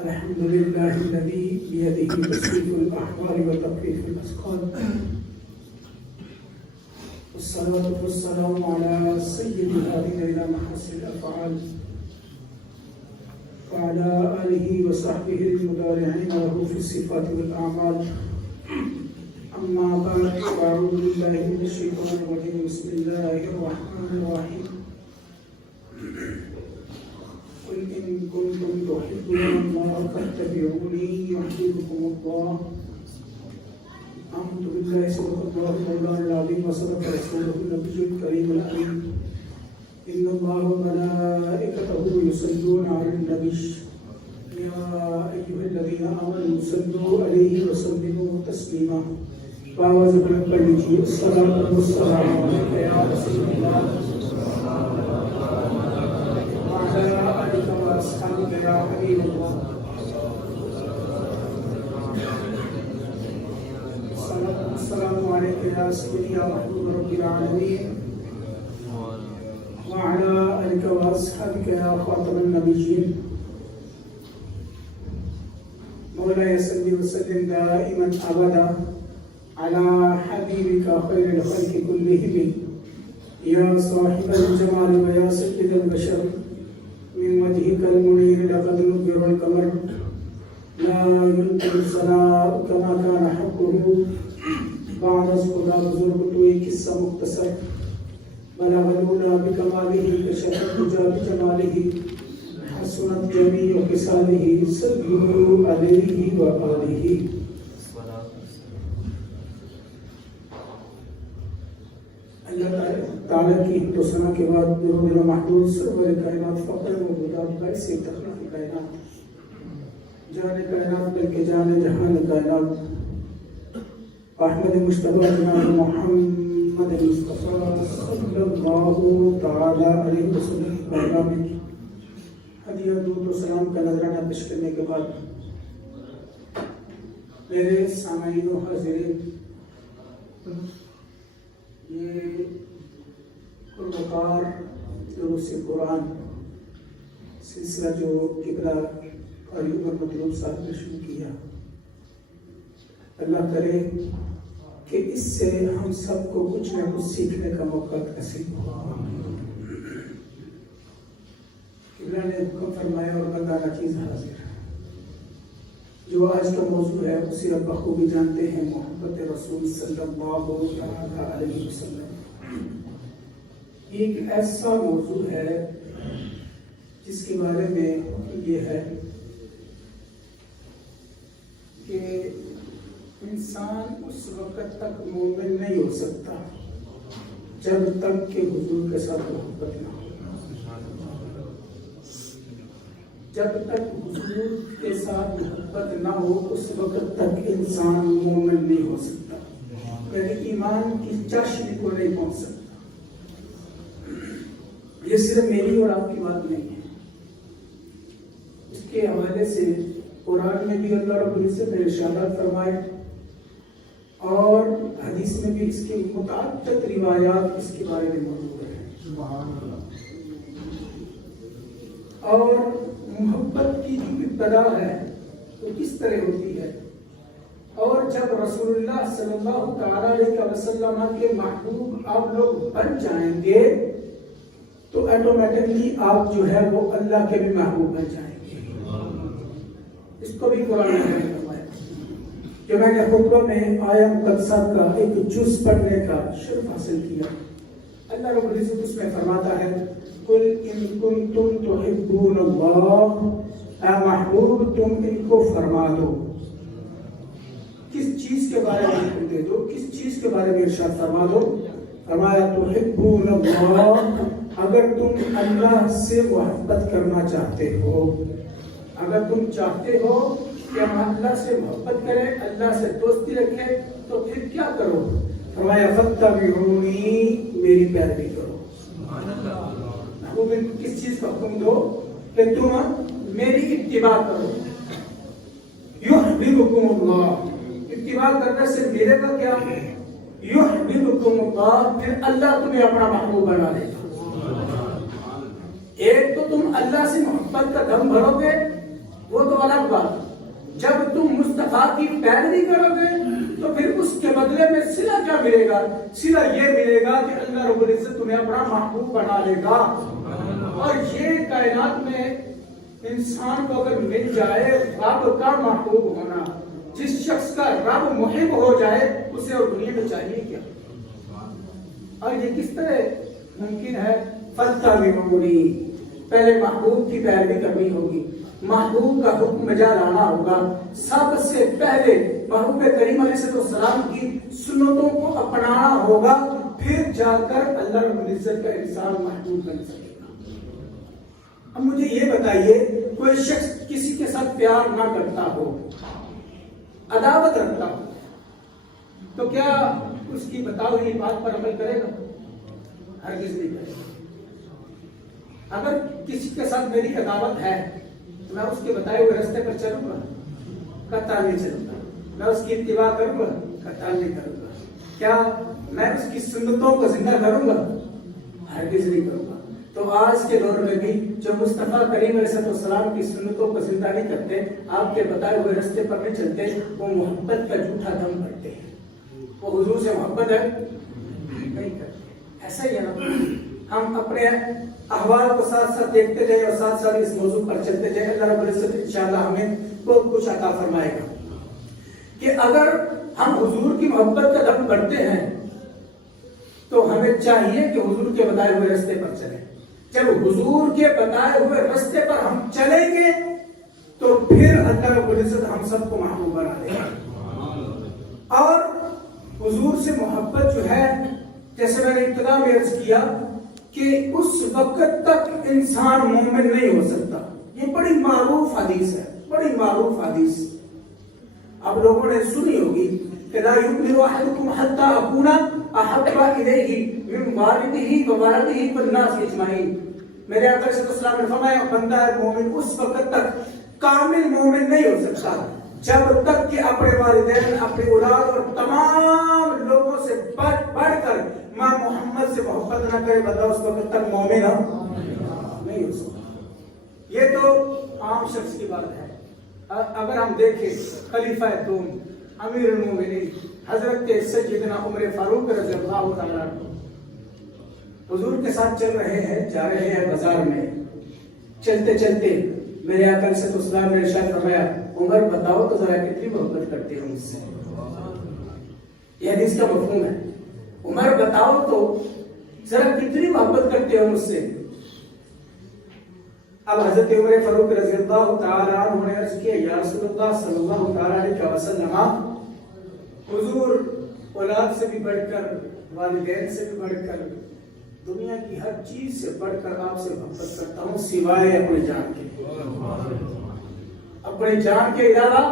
الحمد لله الذي بيده تسويف الأحوال وتخفيف الأثقال، والصلاة والسلام على سيد الهادين إلى محاسن الأفعال وعلى آله وصحبه المدارعين له في الصفات والأعمال. أما بعد، فأعوذ بالله من الشيطان الرجيم. بسم الله الرحمن الرحيم. قل إن كنتم تحبون الله فاتبعوني يحببكم الله. آمنت بالله صدق الله مولانا العظيم وصدق رسوله النبي الكريم الأمين. إن الله وملائكته يصلون على النبي يا أيها الذين آمنوا صلوا عليه وسلموا تسليما. فاوز بالبلدي الصلاة والسلام عليك يا رسول الله وعلى آلك وأصحابك يا حبيب الله. الصلاة والسلام عليك يا سيدي يا محبوب رب العالمين وعلى آلك وأصحابك يا خاتم النبيين. مولاي صل وسلم دائما أبدا على حبيبك خير الخلق كلهم يا صاحب الجمال ويا سيد البشر. من وجهك المنير لقد نبر القمر لا ينكر الصلاة كما كان حقه. بعد خدا بزرگ تو ایک قصہ مختصر. بلغ الأولى بكماله كشف الدجى بجماله حسنت جميع خصاله صلوا عليه وآله. اللہ تعالیٰ کی حمد کے بعد درود و محمود سرور کائنات فخر و بلاد باعث تخلیق کائنات جان کائنات بلکہ جان جہان کائنات احمد مصطفیٰ جناب محمد مصطفیٰ صلی اللہ تعالی علیہ وسلم میں ہدیہ درود و سلام کا نذرانہ پیش کرنے کے بعد میرے سامعین و حاضرین، یہ قربکار دروس قرآن سلسلہ جو قبلہ قاری عمر مطلوب صاحب نے شروع کیا، اللہ کرے کہ اس سے ہم سب کو کچھ نہ کچھ سیکھنے کا موقع نصیب ہو. قبلہ نے حکم فرمایا اور بندہ چیز حاضر. جو آج کا موضوع ہے اسی آپ بخوبی جانتے ہیں، محبت رسول صلی اللہ علیہ وسلم. ایک ایسا موضوع ہے جس کے بارے میں یہ ہے کہ انسان اس وقت تک مومن نہیں ہو سکتا جب تک کہ حضور کے ساتھ محبت نہ ہو. جب تک حضور کے ساتھ محبت نہ ہو اس وقت تک انسان مومن نہیں ہو سکتا، یعنی ایمان کی چاشنی کو نہیں پہنچ سکتا. یہ صرف میری اور آپ کی بات نہیں ہے. اس کے حوالے سے قرآن میں بھی اللہ رب العزت نے ارشادات فرمائے اور حدیث میں بھی اس کی متعدد روایات اس کے بارے میں موجود ہیں. اور محبت کی جو ابتدا ہے وہ کس طرح ہوتی ہے، اور جب رسول اللہ صلی اللہ تعالی علیہ وسلم کے محبوب آپ لوگ بن جائیں گے تو ایٹومیٹکلی آپ جو ہے وہ اللہ کے بھی محبوب بن جائیں گے. اس کو بھی قرآن میں فرمایا. جو میں نے خطبہ میں آیا مقدسہ کا ایک جز پڑھنے کا شرف حاصل کیا، اللہ رب العزت اس میں فرماتا ہے قل ان کنتم تحبون اللہ، اے محبوب تم ان کو فرما دو. کس چیز کے بارے میں حکم دے دو، کس چیز کے بارے میں ارشاد فرما دو. فرمایا تحبون اللہ، اگر تم اللہ سے محبت کرنا چاہتے ہو، اگر تم چاہتے ہو کہ ہم اللہ سے محبت کریں، اللہ سے دوستی رکھیں، تو پھر کیا کرو. فرمایا فاتبعونی، میری پیروی کرو. کس چیز کا حکم دو کہ تم میری اتباع کرو. یحببکم اللہ، اتباع کرنے سے میرے کا کیا، یحببکم اللہ، پھر اللہ تمہیں اپنا محبوب بنا لے گا. ایک تو تم اللہ سے محبت کا دم بھرو گے، وہ تو الگ بات، جب تم مصطفیٰ کی پیروی کرو گے تو پھر اس کے بدلے میں صلہ کیا ملے گا؟ صلہ یہ ملے گا کہ اللہ رب العزت تمہیں اپنا محبوب بنا لے گا۔ اور یہ کائنات میں انسان کو اگر مل جائے رب کا محبوب ہونا، جس شخص کا رب محب ہو جائے، اسے اور دنیا میں چاہیے کیا؟ اور یہ کس طرح ممکن ہے؟ فَاتَّبِعُونِی، پہلے محبوب کی پیروی کرنی ہوگی، محبوب کا حکم بجا لانا ہوگا، سب سے پہلے محبوب کریم علیہ السلام کی سنتوں کو اپنانا ہوگا، پھر جا کر اللہ رب العزت کا انسان محبوب بن سکے گا۔ اب مجھے یہ بتائیے، کوئی شخص کسی کے ساتھ پیار نہ کرتا ہو، عداوت رکھتا ہو، تو کیا اس کی بتاؤ ہوئی بات پر عمل کرے گا؟ ہرگز نہیں کرے گا۔ اگر کسی کے ساتھ میری عداوت ہے تو میں اس کے بتائے ہوئے راستے پر چلوں گا؟ قطعاً نہیں چلوں گا۔ میں اس کی اتباع کروں گا؟ قطعاً نہیں کروں گا۔ کیا میں اس کی سنتوں کو زندہ کروں گا؟ ہرگز نہیں کروں گا۔ تو آج کے دور میں بھی جو مصطفیٰ کریم علیہ السلام کی سنتوں کو زندہ نہیں کرتے، آپ کے بتائے ہوئے راستے پر نہیں چلتے، وہ محبت کا جھوٹا دم کرتے ہیں۔ وہ حضور سے محبت ہے نہیں کرتے۔ ایسا ہی ہے نا، ہم اپنے احوال کو ساتھ ساتھ دیکھتے جائیں اور ساتھ ساتھ اس موضوع پر چلتے جائیں، اللہ رب العزت انشاءاللہ ہمیں بہت کچھ عطا فرمائے گا کہ اگر ہم حضور کی محبت کا دم کرتے ہیں تو ہمیں چاہیے کہ حضور کے بتائے ہوئے راستے پر چلیں۔ جب حضور کے بتائے ہوئے راستے پر ہم چلیں گے تو پھر اللہ رب العزت ہم سب کو محبوب بنا دے گا۔ اور حضور سے محبت جو ہے، جیسے میں نے ابتدا میں عرض کیا کہ اس وقت تک انسان مومن نہیں ہو سکتا۔ یہ بڑی معروف حدیث ہے، بڑی معروف حدیث۔ اب لوگوں نے سنی ہوگی کہ لا یؤمن احدکم حتی اکون احب الیہ من والدہ وولدہ والناس اجمعین۔ میرے آقا صلی اللہ علیہ وسلم نے فرمایا، بندہ مومن اس وقت تک کامل مومن نہیں ہو سکتا جب تک کہ اپنے والدین، اپنی اولاد اور تمام لوگوں سے بڑھ کر ماں محمد سے محبت نہ کرے، بندہ اس وقت تک مومن نہیں ہو سکتا۔ یہ تو عام شخص کی بات ہے۔ اگر ہم دیکھیں خلیفہ دوم امیر المومنین حضرت سیدنا عمر فاروق رضی اللہ تعالیٰ حضور کے ساتھ چل رہے ہیں، جا رہے ہیں بازار میں، چلتے چلتے میرے آقا صلی اللہ علیہ وسلم نے ارشاد فرمایا، عمر بتاؤ تو ذرا کتنی محبت کرتے ہو مجھ سے۔ یہ حدیث کا مفہوم ہے، عمر بتاؤ تو ذرا کتنی محبت کرتے ہو مجھ سے۔ اب حضرت عمر فاروق رضی اللہ تعالی عنہ نے عرض کیا، یا رسول اللہ صلی اللہ تعالی علیہ وسلم، حضور اولاد سے بھی بڑھ کر، والدین سے بھی بڑھ کر، دنیا کی ہر چیز سے بڑھ کر آپ سے محبت کرتا ہوں، سوائے اپنے جان کے۔ اپنے جان کے علاوہ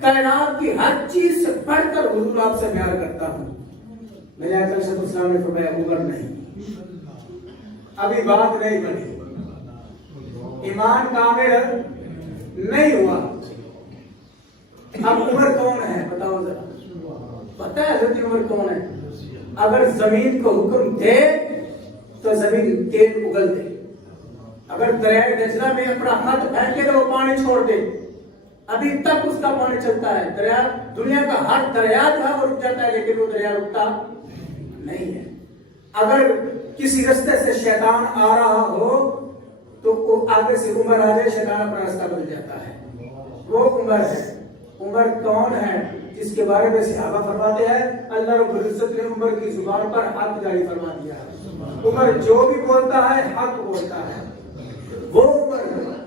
کائنات کی ہر چیز سے بڑھ کر حضور آپ سے پیار کرتا ہوں۔ میرے آقا صلی اللہ علیہ وسلم نے فرمایا، عمر نہیں، ابھی بات نہیں بنی، ایمان کامل نہیں ہوا۔ اب عمر کون ہے بتاؤ ذرا، پتہ ہے حضرت عمر کون ہے؟ اگر زمین کو حکم دے تو زمین تیل اگل دے، اگر دریائے دجلہ میں اپنا ہاتھ پھینکے تو وہ پانی چھوڑ دے، ابھی تک اس کا پانی چلتا ہے۔ دریا، دنیا کا ہر دریا جو ہے وہ رک جاتا ہے، لیکن وہ دریا رکتا نہیں ہے۔ اگر کسی رستے سے شیطان آ رہا ہو تو آگے سے عمر آ جائے، شیطان اپنا راستہ بدل جاتا ہے، وہ عمر ہے۔ عمر کون ہے جس کے بارے میں صحابہ فرماتے ہیں، اللہ رب العزت نے عمر کی زبان پر حق جاری فرما دیا ہے، عمر جو بھی بولتا ہے حق بولتا ہے۔ وہ عمر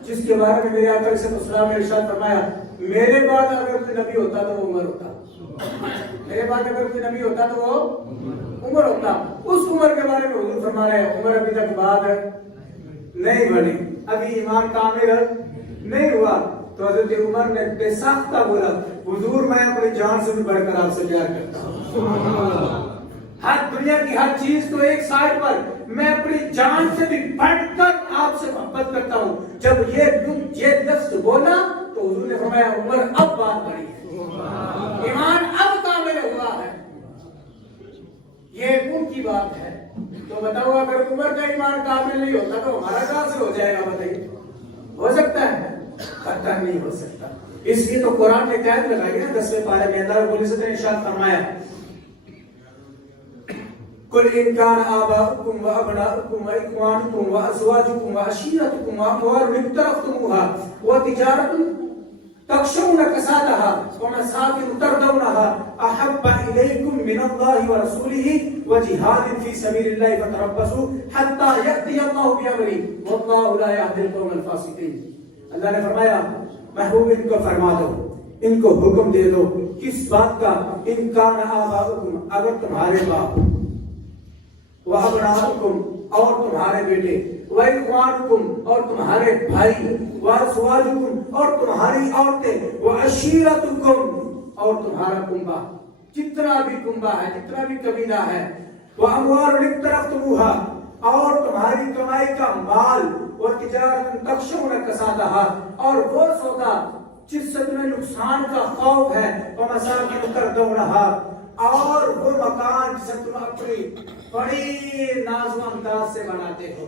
جس کے بارے میں میرے آقا صلی اللہ علیہ وسلم نے ارشاد فرمایا، میرے بعد اگر کوئی نبی ہوتا تو وہ عمر ہوتا، میرے بعد اگر کوئی نبی ہوتا تو وہ عمر ہوتا۔ اس عمر کے بارے میں حضور فرما رہے ہیں، عمر ابھی تک بات نہیں بنی، ابھی ایمان کامل نہیں ہوا۔ تو حضرت عمر نے بے ساختہ بولا، حضور میں اپنی جان سے بھی بڑھ کر آپ سے پیار کرتا ہوں، ہر دنیا کی ہر چیز تو ایک سائڈ پر، میں اپنی جان سے بھی بڑھ کر آپ سے محبت کرتا ہوں۔ جب یہ لفظ بولا تو حضور نے فرمایا، عمر اب بات بڑی ہے، ایمان اب کامل ہوا ہے۔ یہ ان کی بات ہے تو بتاؤ اگر عمر کا ایمان کامل نہیں ہوتا تو ہمارا کہاں سے ہو جائے گا؟ بتائیے، ہو سکتا ہے؟ قطعاً نہیں ہو سکتا۔ اس لیے تو قرآن نے قید لگائی ہے 10ویں پارے میں، اللہ رب العزت نے ارشاد فرمایا قل ان كان آباؤكم وأبناؤكم وإخوانكم وأزواجكم وعشيرتكم وأموال اقترفتموها وتجارة تخشون كسادها ومساكن ترضونها أحب إليكم من الله ورسوله وجهاد في سبيل الله فتربصوا حتى يأتي الله بأمره والله لا يهدي القوم الفاسقين۔ اللہ نے فرمایا محبوب ان کو فرما دو، ان کو حکم دے دو، کس بات کا؟ ان کان آباؤکم، اگر تمہارے باپ، وابناؤکم، اور تمہارے بیٹے، واخوانکم، اور تمہارے بھائی، وازواجکم، اور تمہاری عورتیں، وعشیرتکم، اور تمہارا کنبہ، جتنا بھی کنبہ ہے، جتنا بھی قبیلہ ہے، واموال اقترفتموها، اور تمہاری کمائی کا مال، وتجارت تخشون کسادها، اور وہ سودا جس سے تمہیں نقصان کا خوف ہے، ومساکن ترضونها، اور وہ مکان جسے تم اپنی بڑی ناز و انداز سے بناتے ہو،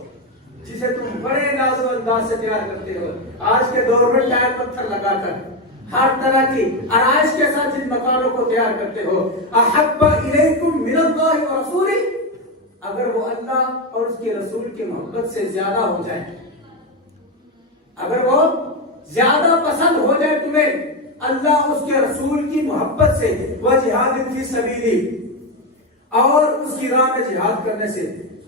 جسے تم بڑے ناز و انداز سے تیار کرتے ہو۔ آج کے دور میں ٹائر پتھر لگا کر ہر طرح کی آرائش کے ساتھ جن مکانوں کو تیار کرتے ہو، احب الیکم من اللہ ورسولہ، اگر وہ اللہ اور اس کے رسول کی محبت سے زیادہ ہو جائے، اگر وہ زیادہ پسند ہو جائے تمہیں اللہ اس کے رسول کی محبت سے، وجہاد فی سبیلی، اور اس کی راہ میں جہاد کرنے سے،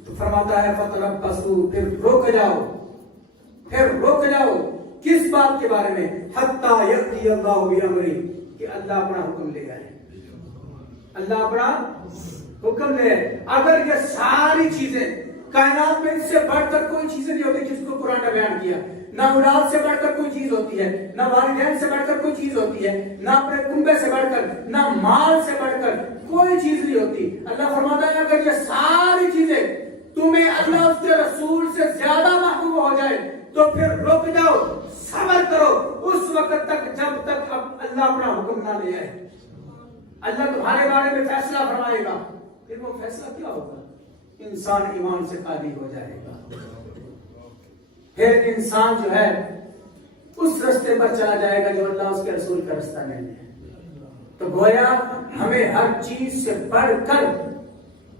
تو فرماتا ہے فتربصوا، پھر رک جاؤ، پھر رک جاؤ، کس بات کے بارے میں؟ حتی یأتی اللہ بامرہ، کہ اللہ اپنا حکم لے آئے، اللہ اپنا حکم لے آئے۔ اگر یہ ساری چیزیں کائنات میں اس سے بڑھ کر کوئی چیزیں نہیں ہوتی جس کو قرآن نے بیان کیا، نہ اولاد سے بڑھ کر کوئی چیز ہوتی ہے، نہ والدین سے بڑھ کر کوئی چیز ہوتی ہے، نہ اپنے کنبے سے بڑھ کر، نہ مال سے بڑھ کر کوئی چیز نہیں ہوتی۔ اللہ فرماتا ہے اگر یہ ساری چیزیں تمہیں اللہ اس کے رسول سے زیادہ محبوب ہو جائے تو پھر رک جاؤ، صبر کرو اس وقت تک جب تک اللہ اپنا حکم نہ لے آئے۔ اللہ تمہارے بارے میں فیصلہ فرمائے گا، پھر وہ فیصلہ کیا ہوگا؟ انسان ایمان سے خالی ہو جائے گا، پھر انسان جو ہے اس رستے پر چلا جائے گا جو اللہ اس کے رسول کا رستہ نہیں ہے۔ تو گویا ہمیں ہر چیز سے بڑھ کر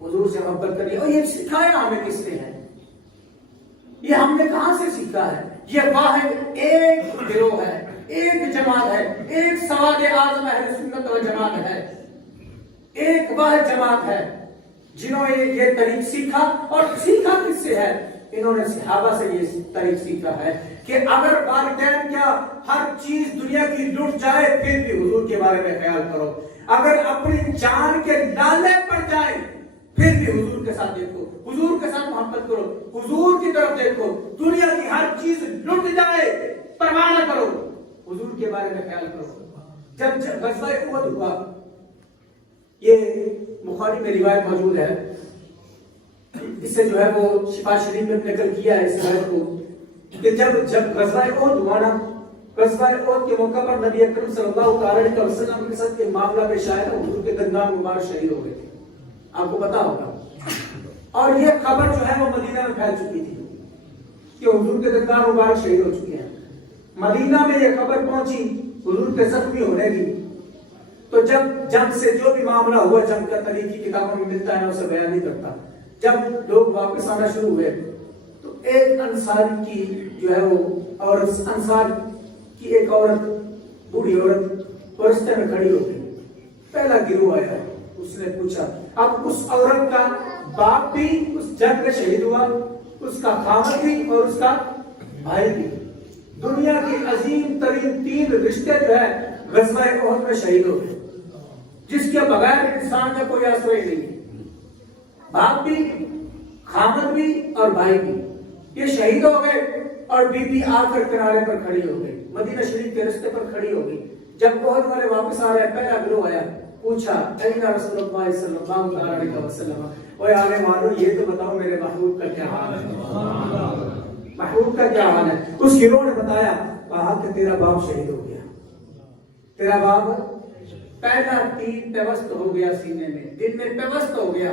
حضور سے محبت کرنی، اور یہ سکھایا ہمیں کس نے ہے؟ یہ ہم نے کہاں سے سیکھا ہے؟ یہ واحد ایک گروہ ہے، ایک جماعت ہے، ایک سواد اعظم اہل سنت و جماعت ہے، ایک واحد جماعت ہے جنہوں نے یہ طریق سیکھا، اور سیکھا کس سے ہے؟ انہوں نے صحابہ سے یہ طریق سیکھا ہے کہ اگر والدین کیا ہر چیز دنیا کی لٹ جائے پھر بھی حضور کے بارے میں خیال کرو، اگر اپنی جان کے لالے پڑ جائے پھر بھی حضور کے ساتھ دیکھو، حضور کے ساتھ محبت کرو، حضور کی طرف دیکھو، دنیا کی ہر چیز لٹ جائے پرواہ نہ کرو، حضور کے بارے میں خیال کرو۔ جب غزوہ احد ہوا، یہ بخاری میں روایت موجود ہے، اس سے جو ہے وہ شفا شریف میں نقل کیا ہے اس روایت کو، کہ جب غزوہ احد ہوا نا، غزوہ احد کے موقع پر نبی اکرم صلی اللہ علیہ وسلم کے ساتھ ایک معاملہ پیش آیا، حضور کے دندان مبارک شہید ہو گئے تھے، آپ کو پتا ہوگا، اور یہ خبر جو ہے وہ مدینہ میں پھیل چکی تھی کہ حضور کے دندان مبارک شہید ہو چکے ہیں۔ مدینہ میں یہ خبر پہنچی حضور کے زخمی ہونے کی، تو جب جنگ سے جو بھی معاملہ ہوا، جنگ کا تاریخی کتابوں میں ملتا ہے، اسے بیان نہیں کرتا، جب لوگ واپس آنا شروع ہوئے تو ایک انصاری کی جو ہے وہ عورت، انصار کی ایک عورت، بوڑھی عورت رستے میں کھڑی ہو گئی، پہلا گروہ آیا، اس نے پوچھا، اب اس عورت کا باپ بھی اس جنگ میں شہید ہوا، اس کا خاوند بھی اور اس کا بھائی بھی، دنیا کی عظیم ترین 3 رشتے جو ہے غزوہ احد میں شہید ہو گئے، جس کے بغیر انسان کا کوئی آسرا ہی نہیں ہے، باپ بھی، خاوند بھی اور بھائی بھی، یہ شہید ہو گئے، اور بی بی آ کر کنارے پر کھڑی ہو گئی، مدینہ شریف کے رستے پر کھڑی ہو گئی۔ جب احد والے واپس آ رہے، پہلا گروہ آیا، پوچھا این رسول اللہ صلی اللہ علیہ وسلم، اوے آنے والوں یہ تو بتاؤ میرے محبوب کا کیا حال ہے، محبوب کا کیا حال ہے؟ اس گروہ نے بتایا، کہا کہ تیرا باپ شہید ہو گیا، تیرا باپ پہلا تیر پیوست ہو گیا سینے میں، دل میں پیوست ہو گیا،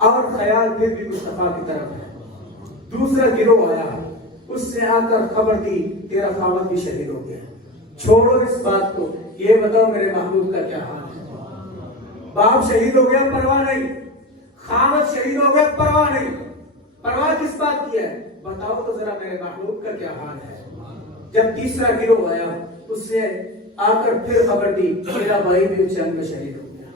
اور خیال پھر بھی مصطفیٰ کی طرف ہے. دوسرا گروہ آیا, اس نے آ کر خبر دی تیرا خاوند بھی شہید ہو گیا. چھوڑو اس بات کو, یہ بتاؤ میرے محبوب کا کیا حال ہے. باپ شہید ہو گیا پرواہ نہیں, خاوند شہید ہو گیا پرواہ نہیں, پرواہ کس بات کی ہے؟ بتاؤ تو ذرا میرے محبوب کا کیا حال ہے. جب تیسرا گروہ آیا, اس نے آ کر پھر خبر دی میرا بھائی بھی جنگ میں شہید ہو گیا.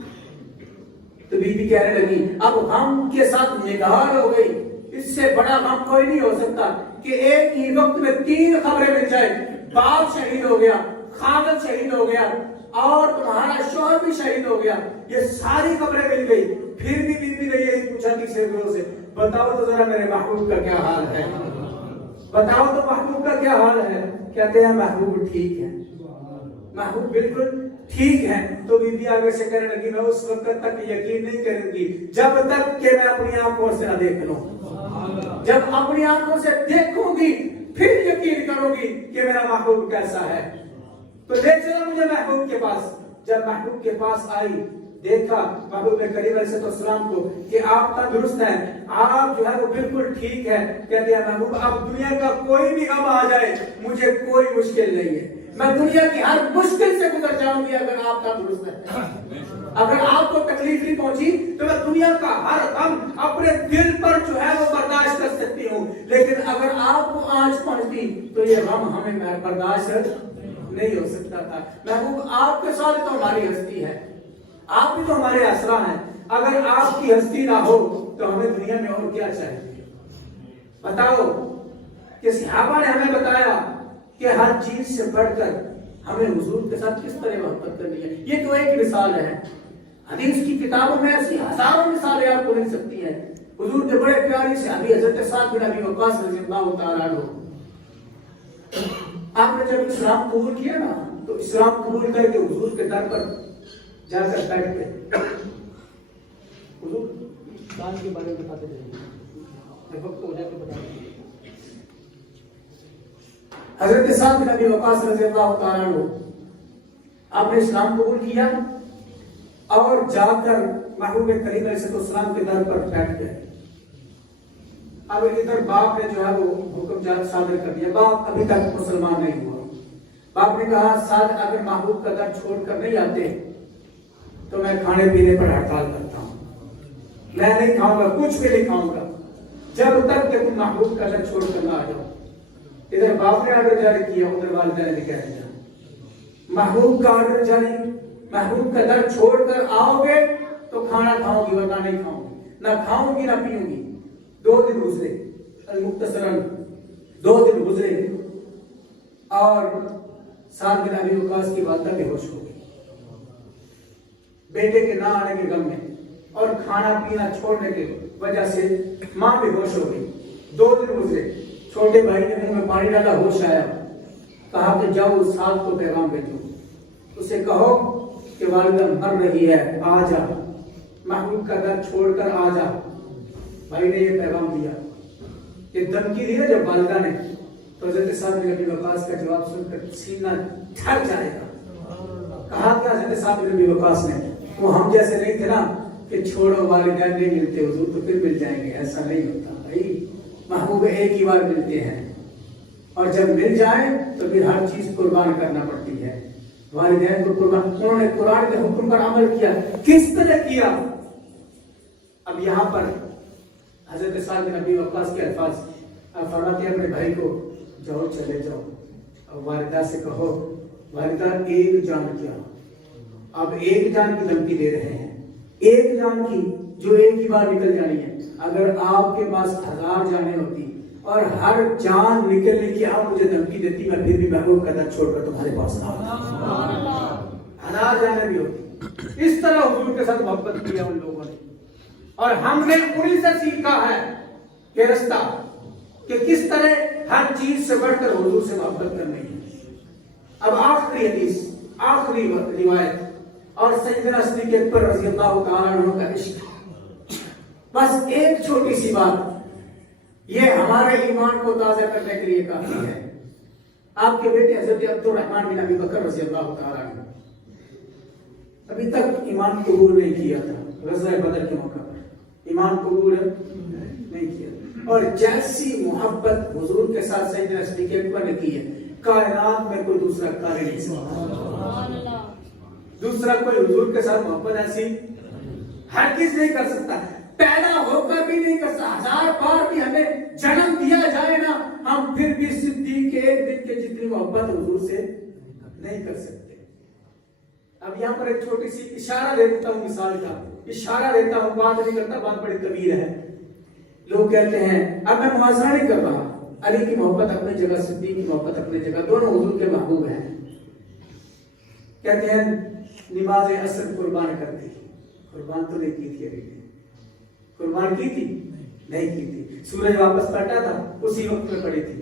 تو بی بی کہنے لگی اب غم کے ساتھ نگار ہو گئی, اس سے بڑا غم کوئی نہیں ہو سکتا کہ ایک ہی وقت میں 3 خبریں مل جائے, باپ شہید ہو گیا, خاوند شہید ہو گیا اور تمہارا شوہر بھی شہید ہو گیا. یہ ساری خبریں مل گئی. پھر بھی بی بی نے یہی پوچھا تیسرے گروہ سے, بتاؤ تو ذرا میرے محبوب کا کیا حال ہے, بتاؤ تو محبوب کا کیا حال ہے. کہتے ہیں محبوب ٹھیک ہے, محبوب بالکل ٹھیک ہے. تو بی بی آگے سے کہنے لگی میں اس وقت تک یقین نہیں کروں گی جب تک کہ میں اپنی آنکھوں سے نہ دیکھ لوں. جب اپنی آنکھوں سے دیکھوں گی پھر یقین کروں گی کہ میرا محبوب کیسا ہے. تو لے چلو مجھے محبوب کے پاس. جب محبوب کے پاس آئی, دیکھا محبوب کریم علیہ السلام کو کہ آپ تندرست ہیں, آپ جو ہے وہ بالکل ٹھیک ہے. کہتے ہیں محبوب اب دنیا کا کوئی بھی غم آ جائے مجھے کوئی مشکل نہیں ہے, میں دنیا کی ہر مشکل سے گزر جاؤں گی اگر آپ تندرست ہیں. اگر آپ کو تکلیف نہیں پہنچی تو میں دنیا کا ہر غم اپنے دل پر جو ہے وہ برداشت کر سکتی ہوں, لیکن اگر آپ کو آنچ پہنچتی تو یہ غم ہمیں برداشت نہیں ہو سکتا تھا. محبوب آپ کے ساتھ تو ہماری ہستی ہے, آپ بھی تو ہمارے آسرا ہیں. اگر آپ کی ہستی نہ ہو تو ہمیں دنیا میں اور کیا چاہیے. بتاؤ کہ صحابہ نے ہمیں بتایا کہ ہر چیز سے بڑھ کر ہمیں حضور کے ساتھ کس طرح محبت کرنی ہے. یہ تو ایک مثال ہے, حدیث کی کتابوں میں ایسی ہزاروں مثالیں آپ کو مل سکتی ہیں. حضور کے بڑے پیارے صحابی حضرت سعد بن ابی وقاص رضی اللہ تعالیٰ عنہ, آپ نے جب اسلام قبول کیا نا تو اسلام قبول کر کے حضور کے در پر جا کر بیٹھ کے حضور دان کے بارے میں بتاتے رہے, جب وقت ہو جائے تو بتائیں. حضرت سعد بن ابی وقاص رضی اللہ تعالیٰ عنہ آپ نے اسلام قبول کیا اور جا کر محبوب کریم علیہ السلام کے در پر بیٹھ گئے. اب ادھر باپ نے جو ہے وہ حکم صادر کر دیا, باپ ابھی تک مسلمان نہیں ہوا. باپ نے کہا سعد اگر محبوب کا در چھوڑ کر نہیں آتے تو میں کھانے پینے پر ہڑتال کرتا ہوں, میں نہیں کھاؤں گا, کچھ بھی نہیں کھاؤں گا جب تک کہ تم محبوب کا در چھوڑ کر نہ آ جاؤ. ادھر باپ نے آرڈر جاری کیا, ادھر والدہ نے بھی کہہ دیا محبوب کا آرڈر جاری, محبوب کا در چھوڑ کر آؤ گے تو کھانا کھاؤں گی ورنہ نہیں کھاؤں گی, نہ کھاؤں گی نہ پیوں گی. 2 دن گزرے, مختصراً 2 دن گزرے اور سعد بن ابی وقاص کی والدہ بے ہوش ہو گئی بیٹے کے نہ آنے کے غم میں, اور کھانا پینا چھوڑنے کی وجہ سے ماں بے ہوش ہو گئی. 2 دن گزرے, چھوٹے بھائی نے منہ میں پانی ڈالا, ہوش آیا, کہا کہ جاؤ سعد کو پیغام بھیجو, اسے کہو کہ والدہ مر رہی ہے, آ جا, محبوب کا در چھوڑ کر آ جا. بھائی نے یہ پیغام دیا, یہ دھمکی دی نا جب والدہ نے, تو حضرت سعد بن ابی وقاص کا جواب سن کر سینہ ٹھک جائے گا. کہا کہ حضرت سعد بن ابی وقاص نے, وہ ہم جیسے نہیں تھے نا کہ چھوڑو والدین نہیں ملتے حضور تو پھر مل جائیں گے, ایسا نہیں ہوتا بھائی. محبوب ایک ہی بار ملتے ہیں اور جب مل جائیں تو پھر ہر چیز قربان کرنا پڑتی ہے. والدین کو قربان, انہوں نے قرآن کے حکم پر عمل کیا. کس طرح کیا؟ اب یہاں پر حضرت سعد بن ابی وقاص کے الفاظ آپ فرماتے ہیں اپنے بھائی کو جاؤ چلے جاؤ, اور والدہ سے کہو والدہ ایک جان کیا, اب ایک جان کی دھمکی دے رہے ہیں, ایک جان کی جو ایک ہی بار نکل جانی ہے. اگر آپ کے پاس 1000 جانیں ہوتی اور ہر جان نکلنے کی آپ مجھے دھمکی دیتی, میں پھر بھی محبوب کا در چھوڑ کر تمہارے پاس آتا. 1000 جانیں بھی ہوتی. اس طرح حضور کے ساتھ محبت کیا ان لوگوں نے, اور ہم نے انہی سے سیکھا ہے کہ رستہ کہ کس طرح ہر چیز سے بڑھ کر حضور سے محبت کرنی ہے. اب آخری حدیث, آخری روایت, اور سیدنا صدیق اکبر رضی اللہ تعالیٰ عنہ کا عشق. بس ایک چھوٹی سی بات, یہ ہمارے ایمان کو تازہ کرنے کے لیے کافی ہے. آپ کے بیٹے حضرت عبد الرحمن بن ابی بکر رضی اللہ تعالیٰ عنہ ابھی تک ایمان قبول نہیں کیا تھا. غزوہ بدر کے موقع پر ایمان ایمان قبول نہیں کیا. اور جیسی محبت حضور کے ساتھ سیدنا صدیق اکبر نے کی ہے کائنات میں کوئی دوسرا کر نہیں سکتا. دوسرا کوئی حضور کے ساتھ محبت ایسی ہر کس نہیں کر سکتا. پیدا ہو کر بھی نہیں کر سکتا. 1000 بار بھی ہمیں جنم دیا جائے نا ہم پھر بھی صدیق کے ایک دن کے جتنی محبت حضور سے نہیں کر سکتے. اب یہاں پر ایک چھوٹی سی اشارہ دے دیتا ہوں مثال کا. اشارہ دیتا ہوں بات نہیں کرتا بات بڑی طویل ہے. لوگ کہتے ہیں اب میں موازنہ نہیں کر رہا. علی کی محبت اپنی جگہ صدیق کی محبت اپنی جگہ دونوں حضور کے محبوب ہیں. کہتے ہیں نماز عصر قربان کر دی. قربان تو نہیں کی تھی علی نے. قربان کی تھی نہیں کی تھی. سورج واپس پلٹا تھا اسی وقت میں پڑی تھی.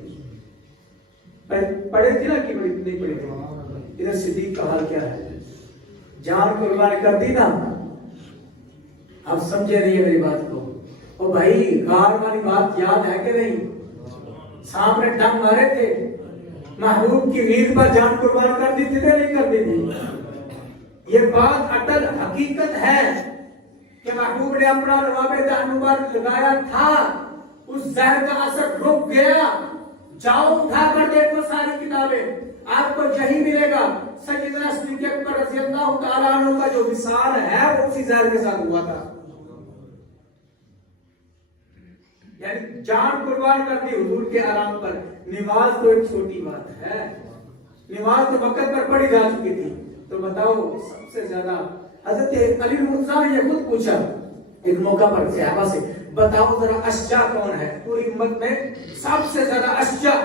پڑے تھی نا کہ نہیں پڑی تھی. ادھر صدیق کا حال کیا ہے. جان قربان کر دی نا. اب سمجھے نہیں میری بات کو. او بھائی غار والی بات یاد ہے کہ نہیں. سامنے ڈنگ مارے تھے محبوب کی نیند پر جان قربان کر دی تھی نہیں کر دی تھی. یہ بات اٹل حقیقت ہے کہ محبوب نے اپنا نواب دہنوار لگایا تھا. اس زہر کا اثر رک گیا. جاؤ اٹھا کر دیکھو ساری کتابیں آپ کو یہی ملے گا. سیدنا صدیق اکبر رضی اللہ تعالیٰ عنہ کا جو وصال ہے وہ اسی زہر کے ساتھ ہوا تھا. یعنی جان قربان کر دی حضور کے آرام پر. نماز تو ایک چھوٹی بات ہے. نماز تو وقت پر پڑھی جا چکی تھی. تو بتاؤ سب سے زیادہ حضرت علی مرتضیٰ نے یہ خود پوچھا ایک موقع پر صحابہ سے بتاؤ ذرا اشجاع کون ہے پوری امت میں سب سے زیادہ. اشجاع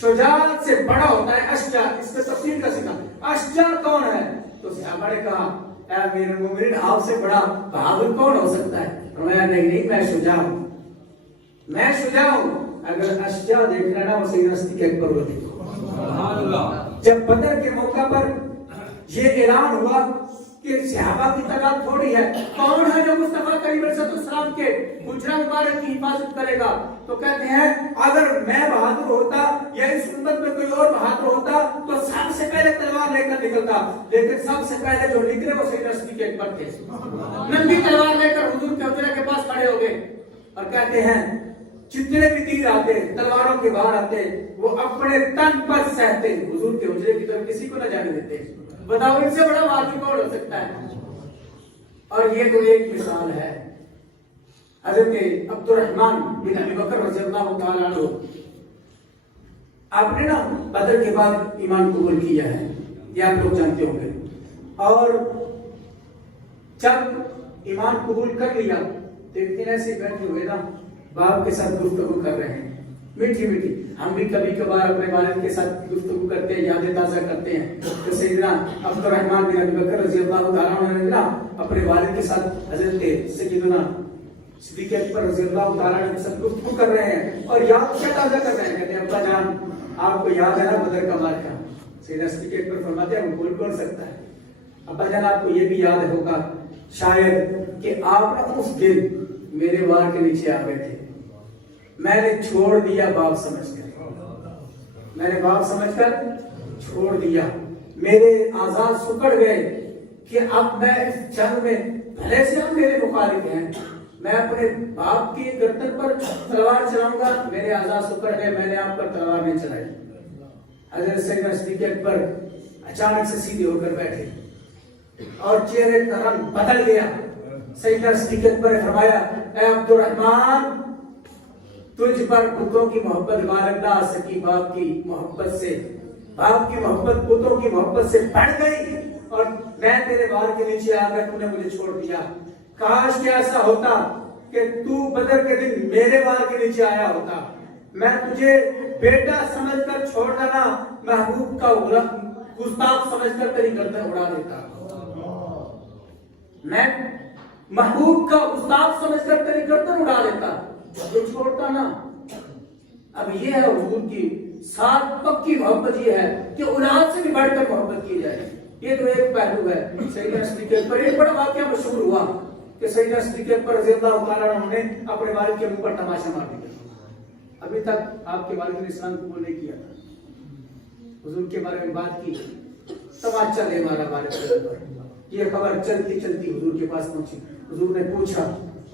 شجاعت سے بڑا ہوتا ہے اشجاع. اس میں تفصیل کا سکھا اشجاع کون ہے. تو صحابہ نے کہا اے امیر المومنین آپ سے بڑا بہادر کون ہو سکتا ہے. فرمایا نہیں میں شجاع ہوں. میں شجاع ہوں. اگر اشجاع دیکھنا نا وہ سیدنا صدیق اکبر کو دیکھو. سبحان اللہ. جب بدر کے موقع پر یہ اعلان ہوا کہ صحابہ کی تعداد تھوڑی ہے کون ہے جو مصطفیٰ کریم علیہ السلام کے حجرہ مبارک کی حفاظت کرے گا. تو کہتے ہیں اگر میں بہادر ہوتا یا اس امت میں کوئی اور بہادر ہوتا تو سب سے پہلے تلوار لے کر نکلتا. لیکن سب سے پہلے جو نکلے وہ سیدنا صدیق اکبر تھے. ننگی تلوار لے کر حضور کے حجرہ کے پاس کھڑے ہو گئے اور کہتے ہیں جتنے بھی تیر آتے تلواروں کے باہر آتے وہ اپنے تن پر سہتے حضور کے حجرے کی طرف کسی کو نہ جانے دیتے. بتاؤ ان سے بڑا واقعی کون ہو سکتا ہے. اور یہ تو ایک مثال ہے. حضرت عبد الرحمن بن ابی بکر رضی اللہ تعالیٰ عنہ آپ نے نا بدر کے بعد ایمان قبول کیا ہے یہ آپ لوگ جانتے ہوں گے. اور جب ایمان قبول کر لیا تو ایک دن ایسے بیٹھے ہوئے نا باپ کے ساتھ گفتگو کر رہے ہیں میٹھی میٹھی. ہم بھی کبھی کبھار اپنے والد کے ساتھ گفتگو کرتے ہیں یادیں تازہ کرتے ہیں. تو سیدنا عبد الرحمن بن ابی بکر رضی اللہ تعالیٰ عنہ نے اپنے والد کے ساتھ حضرت سیدنا صدیق اکبر رضی اللہ تعالیٰ عنہ کے ساتھ گفتگو کر رہے ہیں اور یاد کیا تازہ کر رہے ہیں. کہتے ہیں ابا جان آپ کو یاد ہے نا بدر کا مارکا. سیدنا صدیق اکبر فرماتے ہیں وہ بھول کون سکتا ہے. ابا جان آپ کو یہ بھی یاد ہوگا شاید کہ آپ اس دن میرے وار کے نیچے آ گئے تھے. میں نے چھوڑ دیا باپ سمجھ کر. میں نے باپ سمجھ کر چھوڑ دیا. میرے آزاد سکڑ گئے کہ اب میں اس جنگ میں بھلے سے ہم میرے مخالف ہیں میں اپنے باپ کی گردن پر تلوار چلاؤں گا. میرے آزاد سکڑ گئے میں نے آپ پر تلوار نہیں چلائی. حضرت سیدنا صدیق اکبر اچانک سے سیدھے ہو کر بیٹھے اور چہرے کا رنگ بدل گیا. سیدنا صدیق اکبر نے فرمایا اے عبد الرحمن تجھ پر بتوں کی محبت غالب نہ آ سکی. باپ کی محبت سے باپ کی محبت بتوں کی محبت سے بڑھ گئی اور میں تیرے بال کے نیچے آ کر تو نے مجھے چھوڑ دیا. کاش کہ ایسا ہوتا کہ تو بدر کے دن میرے بال کے نیچے آیا ہوتا. میں تجھے بیٹا سمجھ کر چھوڑ دینا محبوب کا گستاخ سمجھ کر تیری گردن اڑا دیتا. میں محبوب کا گستاخ سمجھ کر تیری گردن اڑا دیتا جو چھوڑتا نا. اب یہ ہے حضور کی ساتھ پکی محبت. یہ ہے کہ اولاد سے بھی بڑھ کر محبت کی جائے. یہ تو ایک پہلو ہے. سیدنا صدیق اکبر ایک بڑا واقعہ مشہور ہوا کہ سیدنا صدیق اکبر رضی اللہ تعالیٰ عنہ نے اپنے والد کے منہ پر تماشا مار دیا. ابھی تک آپ کے والد نے اسلام قبول نہیں کیا تھا. حضور کے بارے میں بات کی تماشا لے مارا والد پر. یہ خبر چلتی چلتی حضور کے پاس پہنچی. حضور نے پوچھا